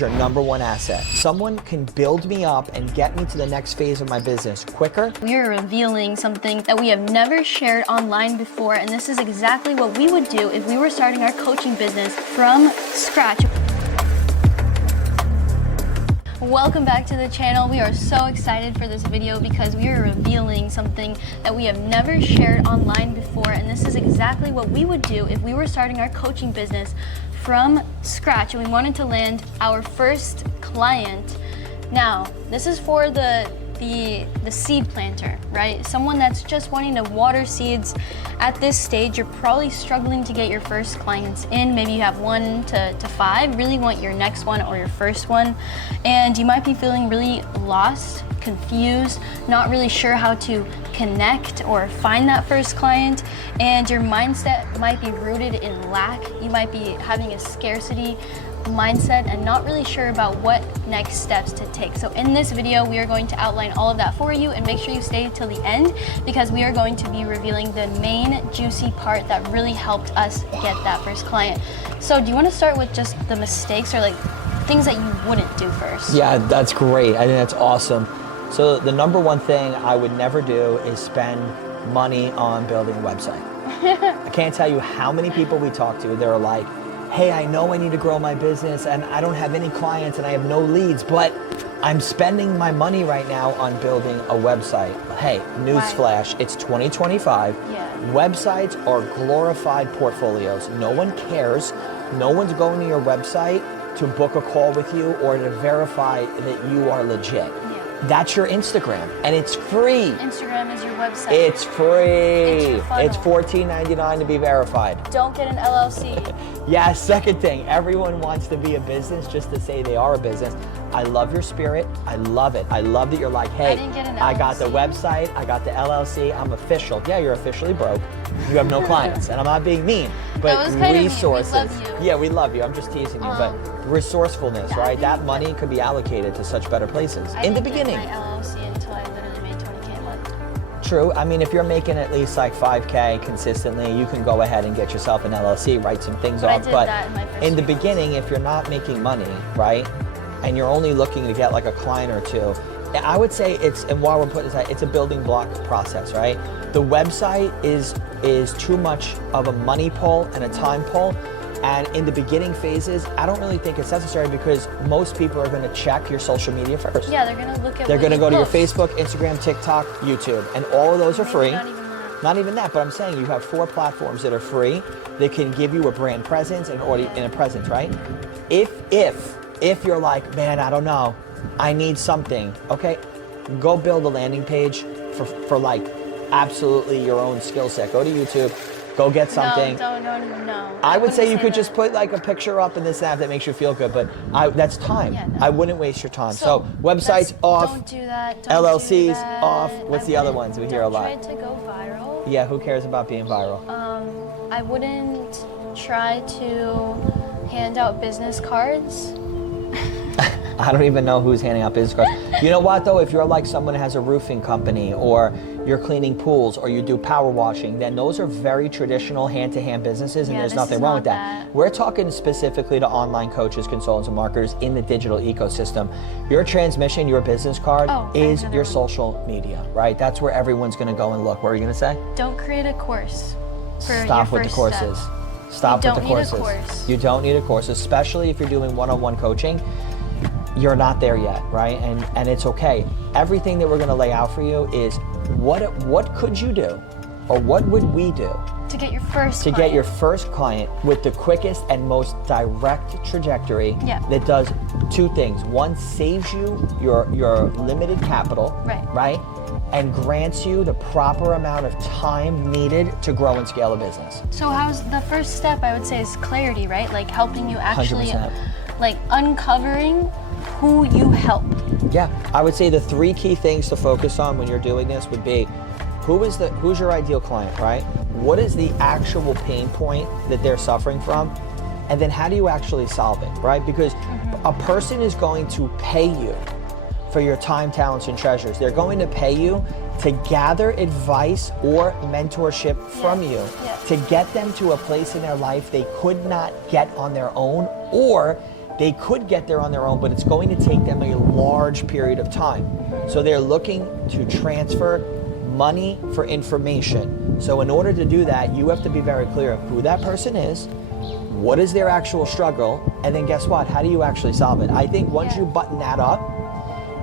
Your number one asset. Someone can build me up and get me to the next phase of my business quicker. We are revealing something that we have never shared online before, and this is exactly what we would do if we were starting our coaching business from scratch. Welcome back to the channel. We are so excited for this video because we are revealing something that we have never shared online before, and this is exactly what we would do if we were starting our coaching business from scratch and we wanted to land our first client. Now, this is for the seed planter, right? Someone that's just wanting to water seeds. At this stage, you're probably struggling to get your first clients in. Maybe you have 1 to 5, really want your next one or your first one. And you might be feeling really lost, confused, not really sure how to connect or find that first client. And your mindset might be rooted in lack. You might be having a scarcity mindset and not really sure about what next steps to take. So in this video, we are going to outline all of that for you, and make sure you stay till the end because we are going to be revealing the main juicy part that really helped us get that first client. So do you want to start with just the mistakes or like things that you wouldn't do first? Yeah, that's great. I think that's awesome. So the number one thing I would never do is spend money on building a website. I can't tell you how many people we talk to, they're like, hey, I know I need to grow my business and I don't have any clients and I have no leads, but I'm spending my money right now on building a website. Hey, newsflash, it's 2025. Yeah. Websites are glorified portfolios. No one cares. No one's going to your website to book a call with you or to verify that you are legit. That's your Instagram, and it's free. Instagram is your website. It's free. It's $14.99 to be verified. Don't get an LLC. Yeah, second thing, everyone wants to be a business just to say they are a business. I love your spirit. I love it. I love that you're like, hey, I got the website, I got the LLC, I'm official. Yeah, you're officially broke. You have no clients, and I'm not being mean, but resources. We love you. Yeah, we love you. I'm just teasing you, but resourcefulness, right? That money could be allocated to such better places in the beginning. I didn't get my LLC until I literally made 20K a month. True. I mean, if you're making at least like 5K consistently, you can go ahead and get yourself an LLC, write some things off. But in the beginning, if you're not making money, right, and you're only looking to get like a client or two, I would say it's, and while we're putting this, it's a building block process, right? The website is too much of a money pull and a time pull. And in the beginning phases, I don't really think it's necessary because most people are going to check your social media first. Yeah, they're going to look at They're going to go post. to your Facebook, Instagram, TikTok, YouTube, and all of those are free. Not even that. Not even that, but I'm saying you have 4 platforms that are free. They can give you a brand presence and a presence, right? If you're like, man, I don't know, I need something, okay, go build a landing page for like absolutely your own skill set. Go to YouTube. Go get something. No. I would say you could just put like a picture up in this app that makes you feel good, but that's time. Yeah, no. I wouldn't waste your time. So websites off. Don't do that. LLCs off. What's the other ones we hear a lot? Try to go viral. Yeah, who cares about being viral? I wouldn't try to hand out business cards. I don't even know who's handing out business cards. You know what though? If you're like someone who has a roofing company or you're cleaning pools or you do power washing, then those are very traditional hand-to-hand businesses and there's nothing wrong with that. We're talking specifically to online coaches, consultants, and marketers in the digital ecosystem. Your transmission, your business card is your social media, right? That's where everyone's gonna go and look. What are you gonna say? Don't create a course for Stop with the courses. Stop with the courses. You don't need a course, especially if you're doing one-on-one coaching. You're not there yet, right? And it's okay. Everything that we're gonna lay out for you is what could you do, or what would we do to get your first get your first client with the quickest and most direct trajectory that does 2 things. One, saves you your limited capital, right? And grants you the proper amount of time needed to grow and scale a business. So how's the first step, I would say, is clarity, right? Like helping you actually 100%. Like uncovering who you help. Yeah, I would say the 3 key things to focus on when you're doing this would be, who's your ideal client, right? What is the actual pain point that they're suffering from? And then how do you actually solve it, right? Because a person is going to pay you for your time, talents, and treasures. They're going to pay you to gather advice or mentorship from you to get them to a place in their life they could not get on their own, or They could get there on their own, but it's going to take them a large period of time. So they're looking to transfer money for information. So in order to do that, you have to be very clear of who that person is, what is their actual struggle, and then guess what? How do you actually solve it? I think once you button that up,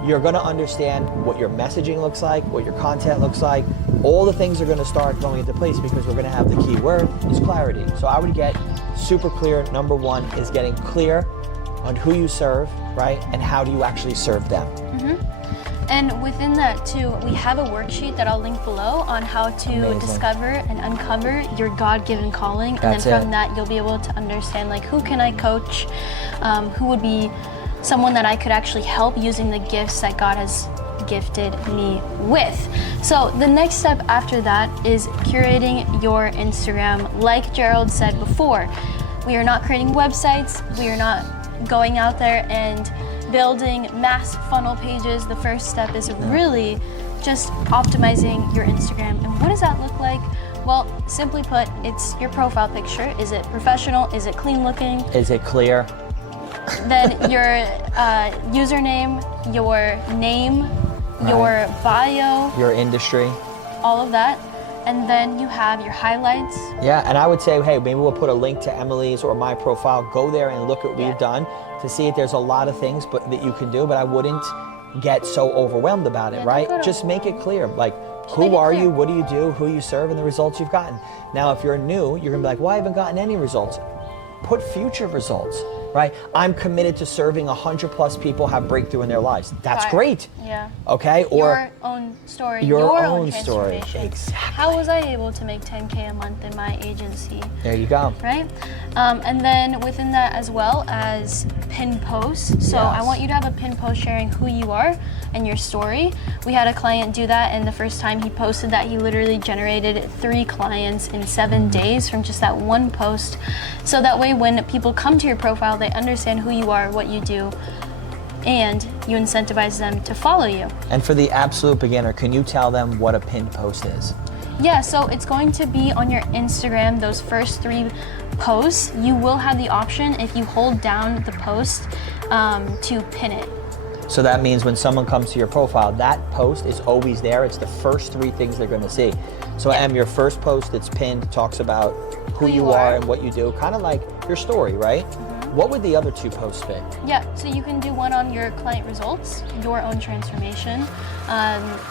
you're going to understand what your messaging looks like, what your content looks like. All the things are going to start going into place because we're going to have the key word is clarity. So I would get super clear. Number one is getting clear on who you serve, right? And how do you actually serve them. And within that too, we have a worksheet that I'll link below on how to discover and uncover your God-given calling. And then from that, you'll be able to understand like who can I coach, who would be someone that I could actually help using the gifts that God has gifted me with. So the next step after that is curating your Instagram. Like Gerald said before, we are not creating websites. We are not going out there and building mass funnel pages. The first step is really just optimizing your Instagram. And what does that look like? Well, simply put, it's your profile picture. Is it professional? Is it clean looking? Is it clear? Then your username, your name, your bio, your industry, all of that. And then you have your highlights. Yeah, and I would say, hey, maybe we'll put a link to Emily's or my profile. Go there and look at what we've done to see if there's a lot of things that you can do, but I wouldn't get so overwhelmed about it, right? Just make it clear, like, who are you, what do you do, who you serve, and the results you've gotten. Now, if you're new, you're gonna be like, well, I haven't gotten any results. Put future results, right? I'm committed to serving 100+ people have breakthrough in their lives. That's great. Yeah. Okay, or your own story, your own story. Exactly. How was I able to make 10K a month in my agency? There you go. Right? And then within that as well as pin posts. So I want you to have a pin post sharing who you are and your story. We had a client do that, and the first time he posted that, he literally generated 3 clients in 7 days from just that one post. So that way when people come to your profile, they understand who you are, what you do, and you incentivize them to follow you. And for the absolute beginner, can you tell them what a pinned post is? Yeah, so it's going to be on your Instagram, those first 3 posts. You will have the option, if you hold down the post, to pin it. So that means when someone comes to your profile, that post is always there. It's the first 3 things they're gonna see. So Em, your first post that's pinned talks about who you are and what you do, kind of like your story, right? What would the other 2 posts be? Yeah, so you can do one on your client results, your own transformation,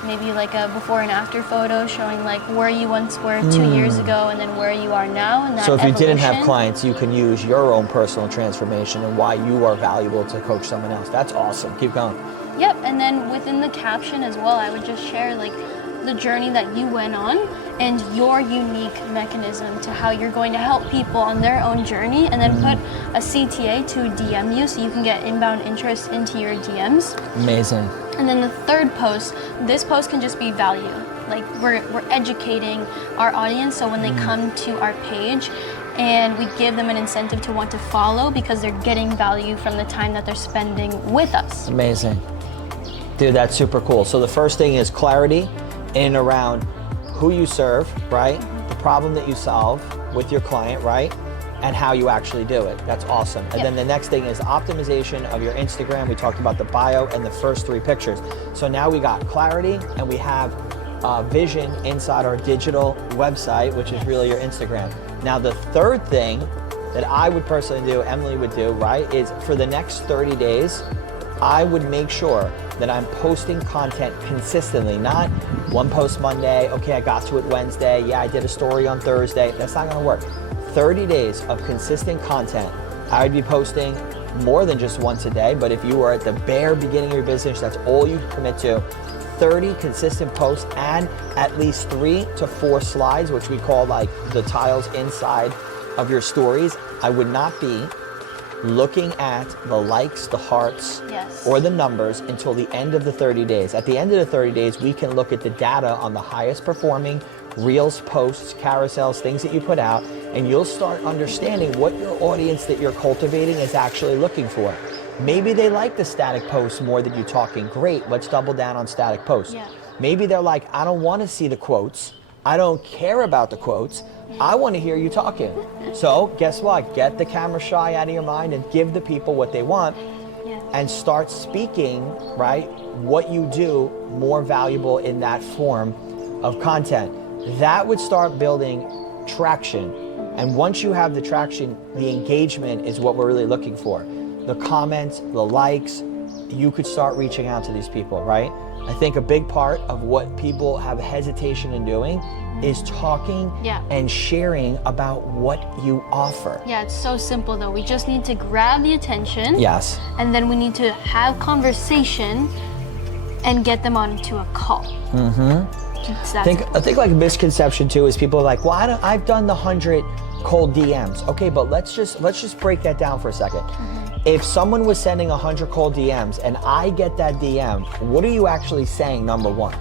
maybe like a before and after photo showing like where you once were 2 years ago and then where you are now, and that So if you didn't evolution. have clients, you can use your own personal transformation and why you are valuable to coach someone else. That's awesome. Keep going. Yep, and then within the caption as well, I would just share like the journey that you went on and your unique mechanism to how you're going to help people on their own journey, and then put a CTA to DM you so you can get inbound interest into your DMs. Amazing. And then the third post, this post can just be value. Like we're educating our audience, so when they come to our page, and we give them an incentive to want to follow because they're getting value from the time that they're spending with us. Amazing. Dude, that's super cool. So the first thing is clarity in and around who you serve, right? The problem that you solve with your client, right? And how you actually do it. That's awesome. And then the next thing is optimization of your Instagram. We talked about the bio and the first 3 pictures. So now we got clarity and we have vision inside our digital website, which is really your Instagram. Now the third thing that I would personally do, Emily would do, right, is for the next 30 days, I would make sure that I'm posting content consistently, not one post Monday, okay, I got to it Wednesday, yeah, I did a story on Thursday. That's not gonna work. 30 days of consistent content. I would be posting more than just once a day, but if you are at the bare beginning of your business, that's all you commit to. 30 consistent posts and at least 3 to 4 slides, which we call like the tiles inside of your stories. I would not be looking at the likes, the hearts, or the numbers until the end of the 30 days. At the end of the 30 days, we can look at the data on the highest performing reels, posts, carousels, things that you put out, and you'll start understanding what your audience that you're cultivating is actually looking for. Maybe they like the static posts more than you talking. Great, let's double down on static posts. Maybe they're like, I don't want to see the quotes. I don't care about the quotes. I want to hear you talking. So guess what? Get the camera shy out of your mind and give the people what they want, and start speaking, right? What you do more valuable in that form of content. That would start building traction. And once you have the traction, the engagement is what we're really looking for. The comments, the likes, you could start reaching out to these people, right? I think a big part of what people have hesitation in doing is talking and sharing about what you offer. Yeah, it's so simple though. We just need to grab the attention. Yes. And then we need to have conversation and get them onto a call. I think like a misconception too is people are like, well, I've done the 100 cold DMs. Okay, but let's just break that down for a second. If someone was sending 100 cold DMs and I get that DM, what are you actually saying, number one,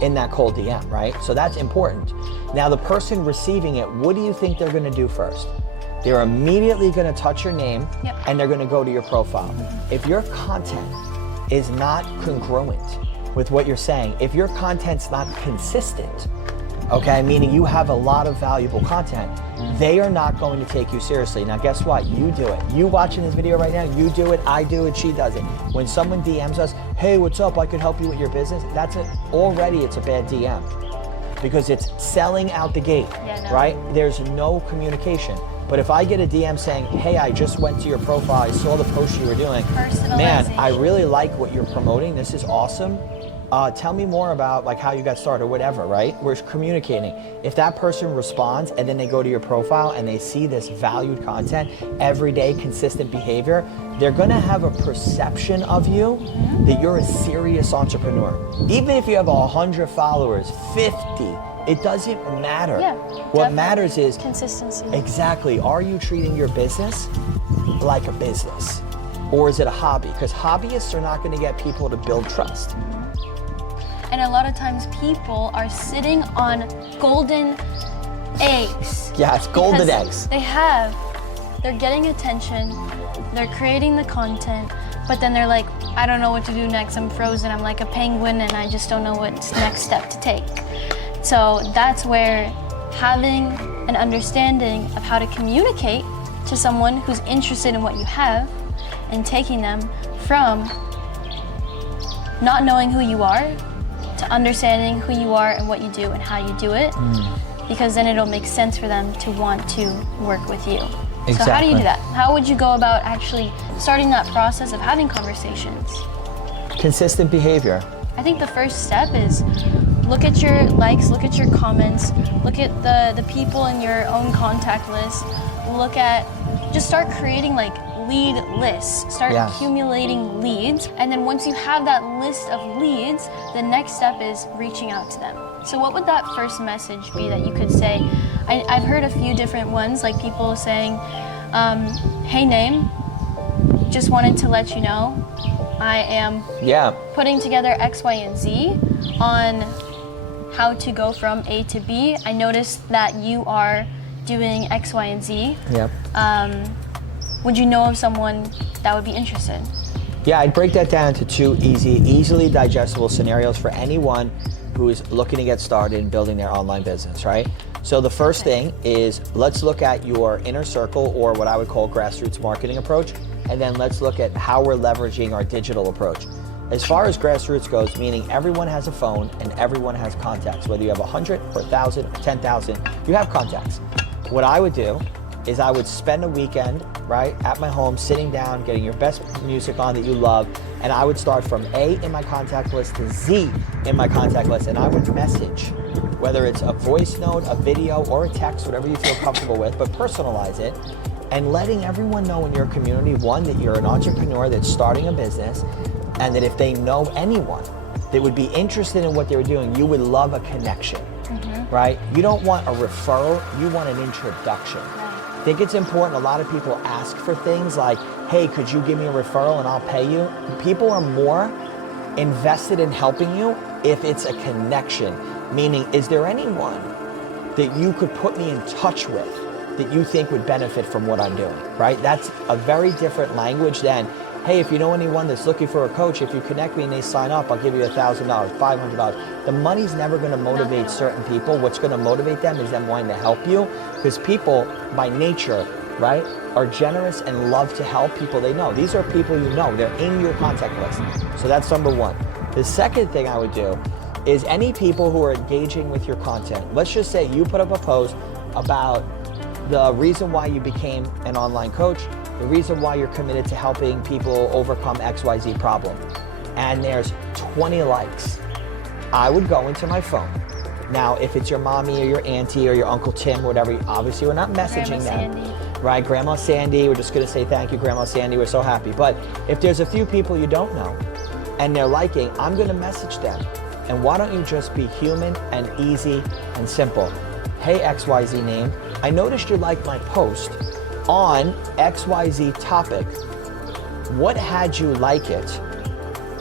in that cold DM, right? So that's important. Now the person receiving it, what do you think they're gonna do first? They're immediately gonna touch your name and they're gonna go to your profile. If your content is not congruent with what you're saying, if your content's not consistent, okay, meaning you have a lot of valuable content, they are not going to take you seriously. Now guess what? You do it. You watching this video right now, you do it, I do it, she does it. When someone DMs us, hey, what's up? I could help you with your business. Already it's a bad DM because it's selling out the gate, right? There's no communication. But if I get a DM saying, hey, I just went to your profile, I saw the post you were doing. Man, I really like what you're promoting. This is awesome. Tell me more about like how you got started or whatever, right? We're communicating. If that person responds and then they go to your profile and they see this valued content, everyday consistent behavior, they're gonna have a perception of you that you're a serious entrepreneur. Even if you have 100 followers, 50, it doesn't matter. What matters is consistency. Exactly. Are you treating your business like a business? Or is it a hobby? Because hobbyists are not gonna get people to build trust. And a lot of times people are sitting on golden eggs. Yeah, it's golden eggs. They're getting attention, they're creating the content, but then they're like, I don't know what to do next, I'm frozen, I'm like a penguin and I just don't know what's the next step to take. So that's where having an understanding of how to communicate to someone who's interested in what you have and taking them from not knowing who you are to understanding who you are and what you do and how you do it, because then it'll make sense for them to want to work with you. Exactly. So how do you do that? How would you go about actually starting that process of having conversations? Consistent behavior. I think the first step is look at your likes, look at your comments, look at the people in your own contact list, just start creating like lead lists, start accumulating leads, and then once you have that list of leads, the next step is reaching out to them. So what would that first message be that you could say? I've heard a few different ones, like people saying, hey name, just wanted to let you know I am putting together X, Y, and Z on how to go from A to B. I noticed that you are doing X, Y, and Z. Would you know of someone that would be interested? Yeah, I'd break that down into two easily digestible scenarios for anyone who is looking to get started in building their online business, right? So the first thing is, let's look at your inner circle, or what I would call grassroots marketing approach, and then let's look at how we're leveraging our digital approach. As far as grassroots goes, meaning everyone has a phone and everyone has contacts, whether you have 100 or 1,000 or 10,000, you have contacts. What I would do is I would spend a weekend, right, at my home, sitting down, getting your best music on that you love, and I would start from A in my contact list to Z in my contact list, and I would message, whether it's a voice note, a video, or a text, whatever you feel comfortable with, but personalize it, and letting everyone know in your community, one, that you're an entrepreneur that's starting a business, and that if they know anyone that would be interested in what they were doing, you would love a connection, right? You don't want a referral, you want an introduction. I think it's important, a lot of people ask for things like, hey, could you give me a referral and I'll pay you? People are more invested in helping you if it's a connection, meaning, is there anyone that you could put me in touch with that you think would benefit from what I'm doing, right? That's a very different language than, hey, if you know anyone that's looking for a coach, if you connect me and they sign up, I'll give you $1,000, $500. The money's never going to motivate certain people. What's going to motivate them is them wanting to help you, because people by nature, right, are generous and love to help people they know. These are people you know. They're in your contact list. So that's number one. The second thing I would do is any people who are engaging with your content. Let's just say you put up a post about the reason why you became an online coach, the reason why you're committed to helping people overcome XYZ problem, and there's 20 likes. I would go into my phone. Now, if it's your mommy or your auntie or your Uncle Tim, whatever, obviously we're not messaging them. Sandy. Right, Grandma Sandy, we're just gonna say thank you, Grandma Sandy, we're so happy. But if there's a few people you don't know and they're liking, I'm gonna message them. And why don't you just be human and easy and simple? Hey, XYZ name, I noticed you liked my post on XYZ topic. What had you like it,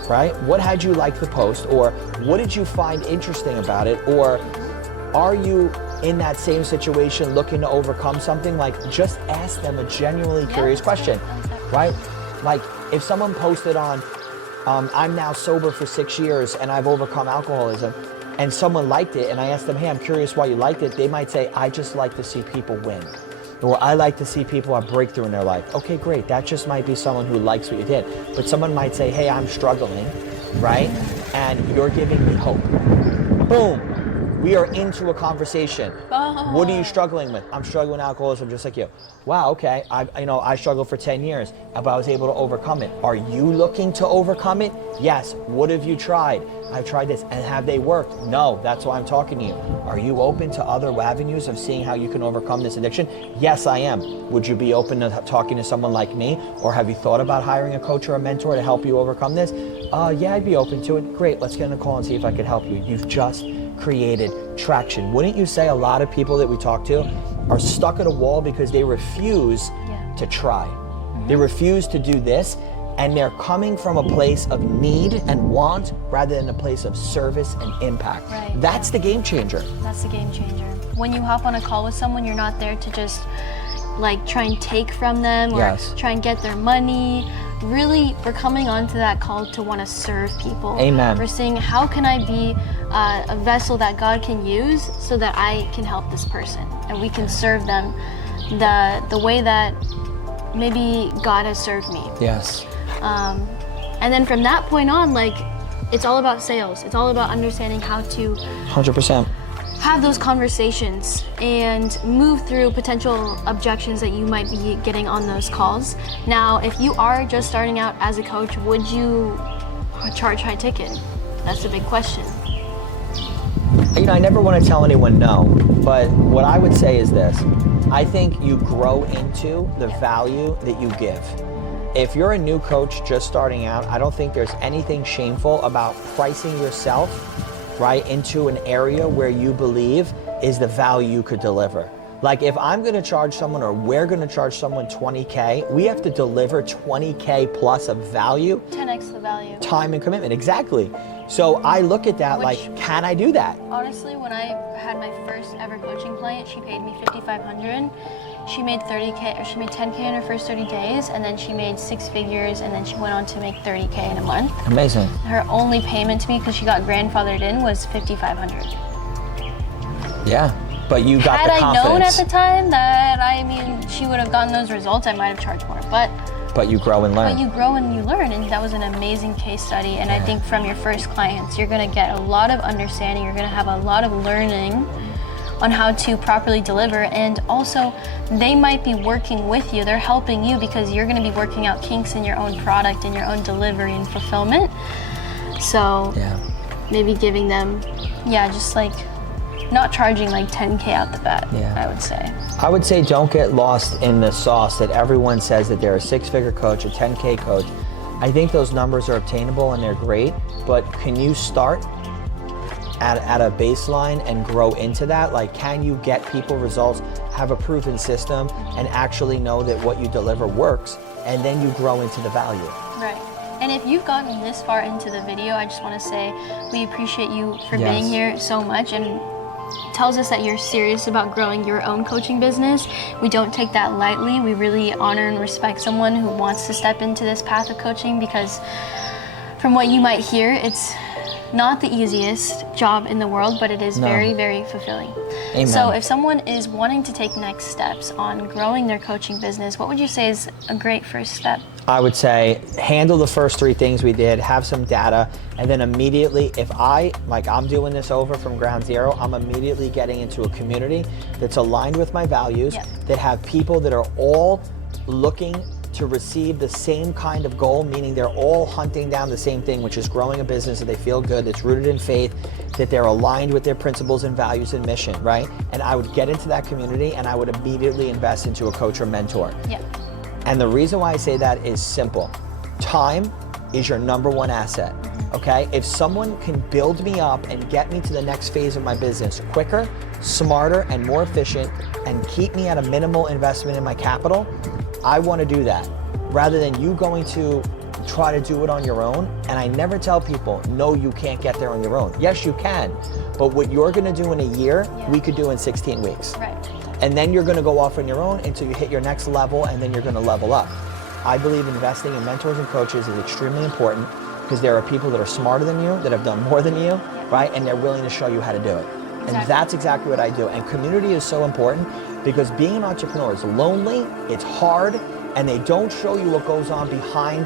right? What had you like the post? Or what did you find interesting about it? Or are you in that same situation looking to overcome something? Like, just ask them a genuinely curious question, right? Like, if someone posted on, I'm now sober for 6 years and I've overcome alcoholism, and someone liked it, and I asked them, hey, I'm curious why you liked it, they might say, I just like to see people win. Or I like to see people have breakthrough in their life. Okay, great, that just might be someone who likes what you did. But someone might say, hey, I'm struggling, right? And you're giving me hope. Boom, we are into a conversation. Oh. What are you struggling with? I'm struggling with alcoholism just like you. Wow, okay, I struggled for 10 years, but I was able to overcome it. Are you looking to overcome it? Yes, what have you tried? I've tried this, and have they worked? No, that's why I'm talking to you. Are you open to other avenues of seeing how you can overcome this addiction? Yes, I am. Would you be open to talking to someone like me? Or have you thought about hiring a coach or a mentor to help you overcome this? Yeah, I'd be open to it. Great, let's get on a call and see if I could help you. You've just created traction. Wouldn't you say a lot of people that we talk to are stuck at a wall because they refuse to try? They refuse to do this, and they're coming from a place of need and want rather than a place of service and impact. Right. That's the game changer. That's the game changer. When you hop on a call with someone, you're not there to just like try and take from them or try and get their money. Really, we're coming onto that call to want to serve people. Amen. We're saying, how can I be a vessel that God can use so that I can help this person and we can serve them the way that maybe God has served me. Yes. And then from that point on, like, it's all about sales. It's all about understanding how to 100%. have those conversations and move through potential objections that you might be getting on those calls. Now, if you are just starting out as a coach, would you charge high ticket? That's a big question. You know, I never want to tell anyone no, but what I would say is this. I think you grow into the value that you give. If you're a new coach just starting out, I don't think there's anything shameful about pricing yourself right into an area where you believe is the value you could deliver. Like, if I'm gonna charge someone, or we're gonna charge someone $20K, we have to deliver $20K plus of value. 10x the value. Time and commitment, exactly. So I look at that like, can I do that? Honestly, when I had my first ever coaching client, she paid me $5,500. She made 30K, or she made 10K in her first 30 days, and then she made 6 figures, and then she went on to make 30K in a month. Amazing. Her only payment to me, because she got grandfathered in, was $5,500. Yeah, but you got the confidence. Had I known at the time that, she would have gotten those results, I might have charged more, but you grow and learn. But you grow and you learn, and that was an amazing case study. And I think from your first clients, you're gonna get a lot of understanding, you're gonna have a lot of learning on how to properly deliver, and also they might be working with you, they're helping you because you're gonna be working out kinks in your own product and your own delivery and fulfillment. So maybe giving them, just like not charging like 10K out the bat, I would say. I would say don't get lost in the sauce that everyone says that they're a 6-figure coach, a 10K coach. I think those numbers are obtainable and they're great, but can you start at a baseline and grow into that? Like, can you get people results, have a proven system, and actually know that what you deliver works, and then you grow into the value? Right. And if you've gotten this far into the video, I just want to say we appreciate you for being here so much and tells us that you're serious about growing your own coaching business. We don't take that lightly. We really honor and respect someone who wants to step into this path of coaching, because from what you might hear, it's not the easiest job in the world, but it is very, very fulfilling. Amen. So if someone is wanting to take next steps on growing their coaching business, what would you say is a great first step? I would say handle the first 3 things we did, have some data, and then immediately, if I'm doing this over from ground zero, I'm immediately getting into a community that's aligned with my values, that have people that are all looking to receive the same kind of goal, meaning they're all hunting down the same thing, which is growing a business that they feel good, that's rooted in faith, that they're aligned with their principles and values and mission, right? And I would get into that community and I would immediately invest into a coach or mentor. And the reason why I say that is simple. Time is your #1 asset, okay? If someone can build me up and get me to the next phase of my business quicker, smarter, and more efficient, and keep me at a minimal investment in my capital, I want to do that, rather than you going to try to do it on your own. And I never tell people, no, you can't get there on your own. Yes, you can, but what you're going to do in a year, we could do in 16 weeks. And then you're going to go off on your own until you hit your next level, and then you're going to level up. I believe investing in mentors and coaches is extremely important, because there are people that are smarter than you, that have done more than you, right? And they're willing to show you how to do it. And that's exactly what I do. And community is so important, because being an entrepreneur is lonely, it's hard, and they don't show you what goes on behind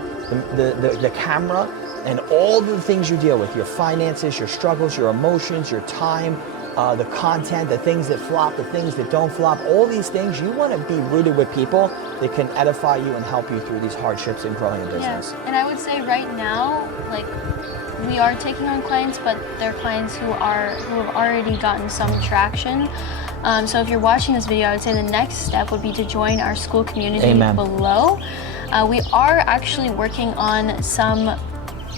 the camera and all the things you deal with, your finances, your struggles, your emotions, your time, the content, the things that flop, the things that don't flop, all these things. You want to be rooted with people that can edify you and help you through these hardships in growing a business. And I would say right now, like, we are taking on clients, but they're clients who have already gotten some traction. So if you're watching this video, I would say the next step would be to join our school community below. We are actually working on some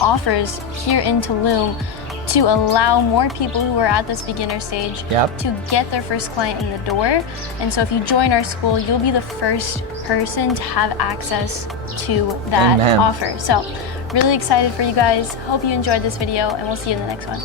offers here in Tulum to allow more people who are at this beginner stage to get their first client in the door. And so if you join our school, you'll be the first person to have access to that offer. So really excited for you guys. Hope you enjoyed this video, and we'll see you in the next one.